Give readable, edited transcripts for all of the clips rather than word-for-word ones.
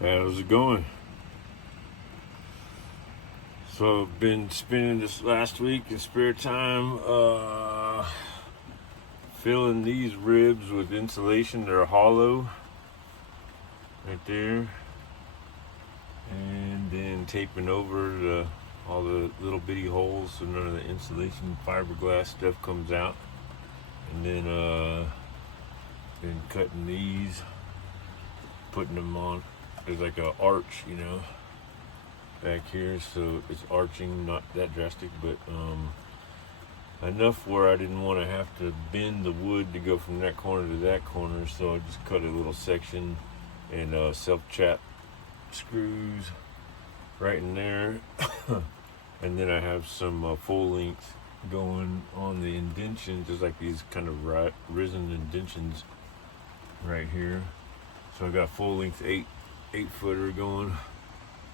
How's it going? So I've been spending this last week in spare time filling these ribs with insulation. They're hollow right there, and then taping over all the little bitty holes so none of the insulation fiberglass stuff comes out. And then been cutting these, putting them on. There's like a arch, back here, so it's arching, not that drastic, but enough where I didn't want to have to bend the wood to go from that corner to that corner, so I just cut a little section and self-chap screws right in there. And then I have some full length going on the indentions. There's like these kind of risen indentions right here, so I got a full length 8-footer going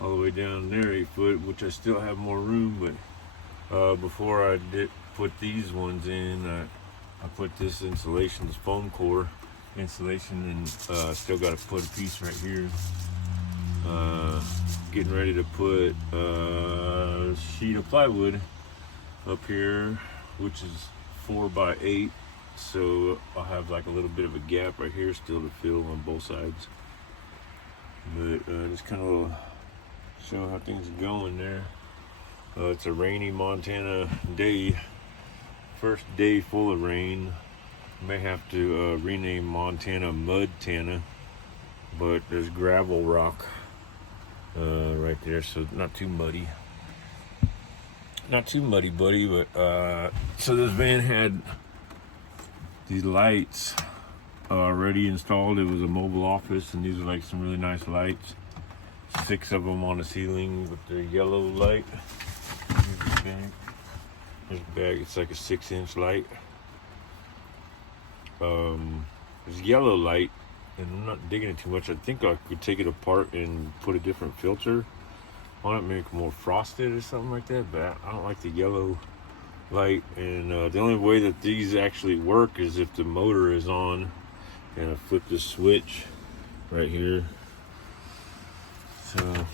all the way down there, 8 foot, which I still have more room. But before I did put these ones in, I put this insulation, this foam core insulation, and still got to put a piece right here. Getting ready to put a sheet of plywood up here, which is 4x8, so I'll have like a little bit of a gap right here still to fill on both sides. But just kind of show how things are going there. It's a rainy Montana day, first day full of rain. May have to rename Montana Mud-tana, but there's gravel rock right there, so not too muddy. Not too muddy, buddy, but so this van had these lights already installed. It was a mobile office, and these are like some really nice lights. 6 of them on the ceiling with the yellow light. Here's the bag. It's like a 6-inch light. There's yellow light, and I'm not digging it too much. I think I could take it apart and put a different filter on it, make it more frosted or something like that, but I don't like the yellow light. And the only way that these actually work is if the motor is on, and I flip the switch right here. So I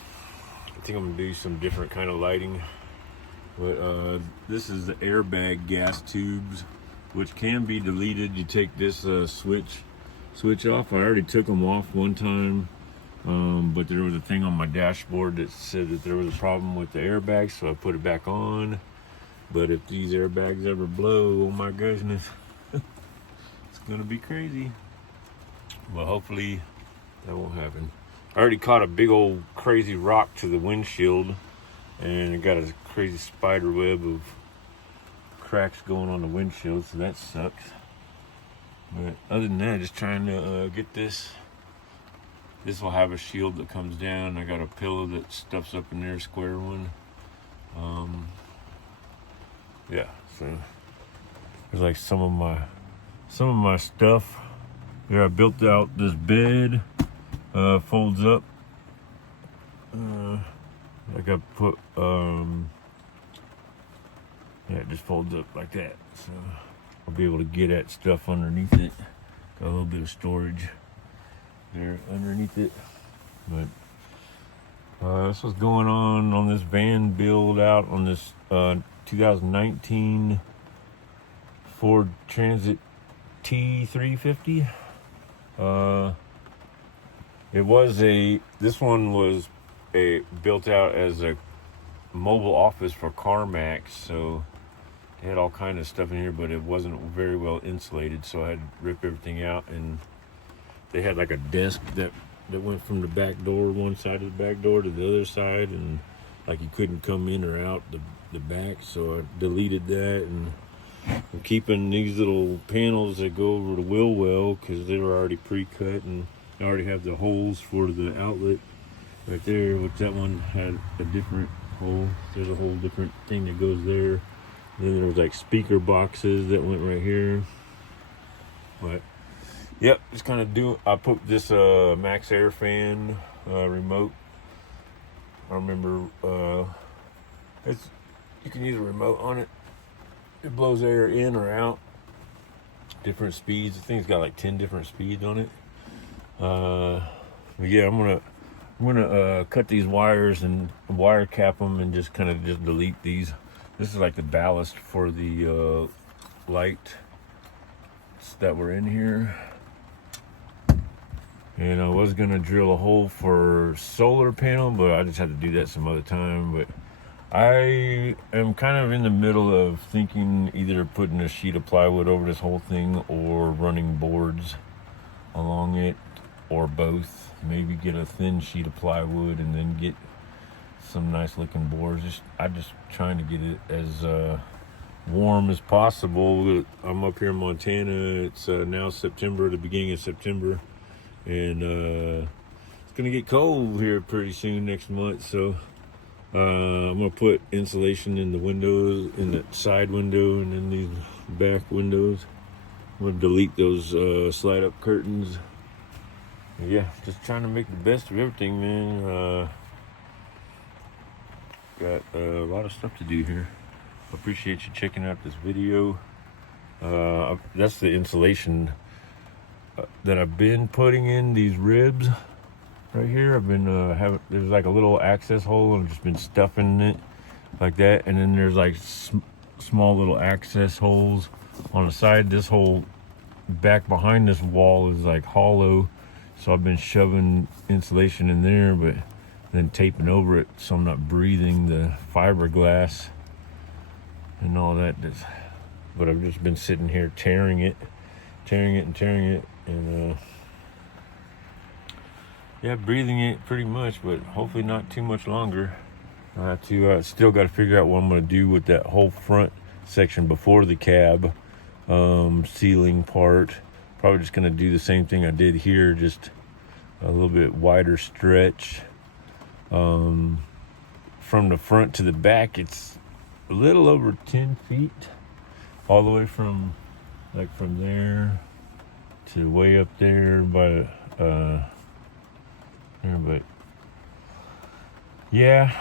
think I'm gonna do some different kind of lighting. But this is the airbag gas tubes, which can be deleted. You take this switch off. I already took them off one time, but there was a thing on my dashboard that said that there was a problem with the airbags, so I put it back on. But if these airbags ever blow, oh my goodness, it's gonna be crazy. Well, hopefully that won't happen. I already caught a big old crazy rock to the windshield, and it got a crazy spider web of cracks going on the windshield, so that sucks. But other than that, just trying to get this. This will have a shield that comes down. I got a pillow that stuffs up in there, square one. Yeah, so there's like some of my stuff. Here I built out this bed. Folds up. Like I put, it just folds up like that. So I'll be able to get at stuff underneath it. Got a little bit of storage there underneath it. But that's what's going on this van build out on this 2019 Ford Transit T350. This one was built out as a mobile office for CarMax, so it had all kind of stuff in here, but it wasn't very well insulated, so I had to rip everything out. And they had like a desk that went from the back door, one side of the back door, to the other side, and like you couldn't come in or out the back, so I deleted that. And I'm keeping these little panels that go over the wheel well because they were already pre-cut, and I already have the holes for the outlet right there, which that one had a different hole. There's a whole different thing that goes there. And then there was like speaker boxes that went right here. But yep, just kind of I put this Max Air fan remote. I remember you can use a remote on it. It blows air in or out, different speeds. The thing's got like 10 different speeds on it. But yeah, I'm I'm gonna cut these wires and wire cap them and just kind of just delete these. This is like the ballast for the light that were in here. And I was gonna drill a hole for solar panel, but I just had to do that some other time. But I am kind of in the middle of thinking either putting a sheet of plywood over this whole thing or running boards along it, or both. Maybe get a thin sheet of plywood and then get some nice looking boards. I'm just trying to get it as warm as possible. I'm up here in Montana. It's now September, the beginning of September, and it's gonna get cold here pretty soon next month. So I'm gonna put insulation in the windows, in the side window, and in these back windows. I'm gonna delete those slide up curtains. Yeah, just trying to make the best of everything, man. Got a lot of stuff to do here. Appreciate you checking out this video. That's the insulation that I've been putting in these ribs right here. I've been there's like a little access hole, and I've just been stuffing it like that. And then there's like small little access holes on the side. This whole back behind this wall is like hollow, so I've been shoving insulation in there, but then taping over it so I'm not breathing the fiberglass and all that. But I've just been sitting here tearing it, and yeah, breathing it pretty much, but hopefully not too much longer. I have to still got to figure out what I'm going to do with that whole front section before the cab ceiling part. Probably just going to do the same thing I did here, just a little bit wider stretch. From the front to the back, it's a little over 10 feet, all the way from there to way up there by there. But yeah,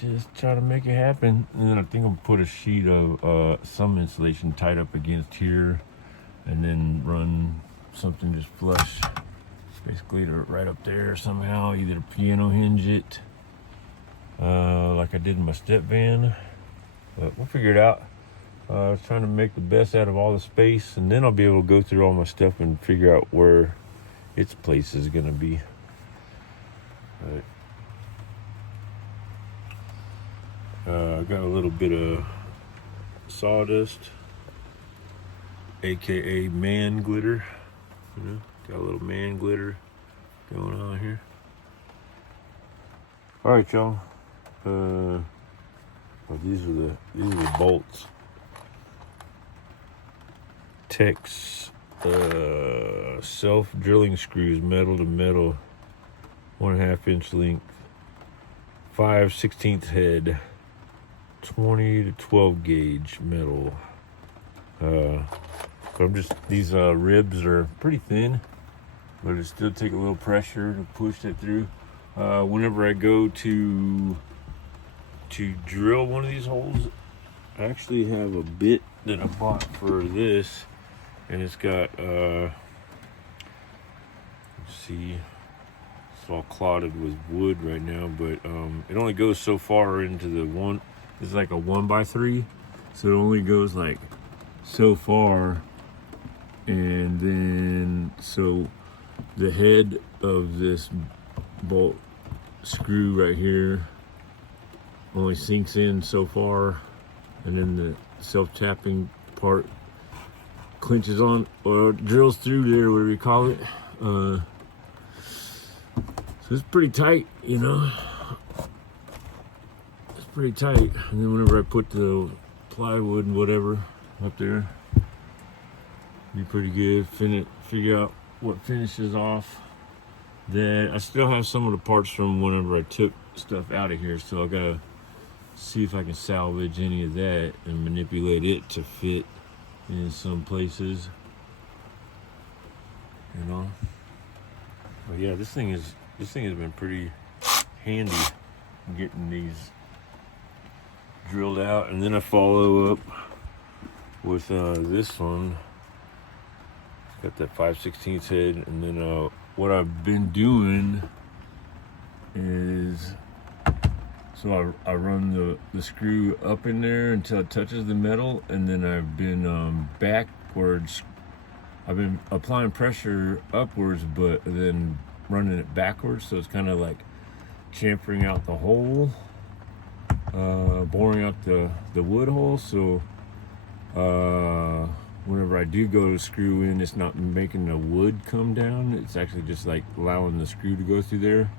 just try to make it happen. And then I think I'll put a sheet of some insulation tied up against here, and then run something just flush, basically to right up there somehow, either piano hinge it like I did in my step van, but we'll figure it out. I was trying to make the best out of all the space, and then I'll be able to go through all my stuff and figure out where its place is gonna be. But I got a little bit of sawdust, aka man glitter. Got a little man glitter going on here. All right, y'all. These are the bolts. Tex self drilling screws, metal to metal, 1.5 inch length, 5/16 head, 20 to 12 gauge metal. These ribs are pretty thin, but it still take a little pressure to push that through. Whenever I go to drill one of these holes, I actually have a bit that I bought for this, and it's got let's see, it's all clotted with wood right now, but it only goes so far into the one. It's like a 1x3, so it only goes like so far, and then so the head of this bolt screw right here only sinks in so far, and then the self-tapping part clinches on or drills through there, whatever you call it. So it's pretty tight, you know. It's pretty tight. And then whenever I put the plywood and whatever up there, be pretty good. Figure out what finishes off. That I still have some of the parts from whenever I took stuff out of here, so I gotta see if I can salvage any of that and manipulate it to fit in some places, you know. But yeah, this thing has been pretty handy getting these drilled out. And then I follow up with this one. Got that 5/16 head, and then what I've been doing is, so I run the screw up in there until it touches the metal, and then I've been backwards. I've been applying pressure upwards, but then running it backwards, so it's kind of like chamfering out the hole, boring out the wood hole. So whenever I do go to screw in, it's not making the wood come down. It's actually just like allowing the screw to go through there.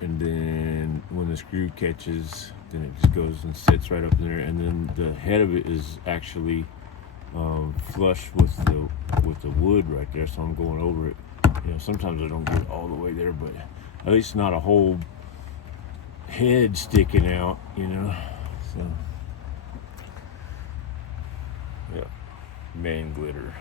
And then when the screw catches, then it just goes and sits right up in there. And then the head of it is actually flush with the wood right there. So I'm going over it. You know, sometimes I don't get all the way there, but at least not a whole head sticking out, you know. So yeah, man glitter.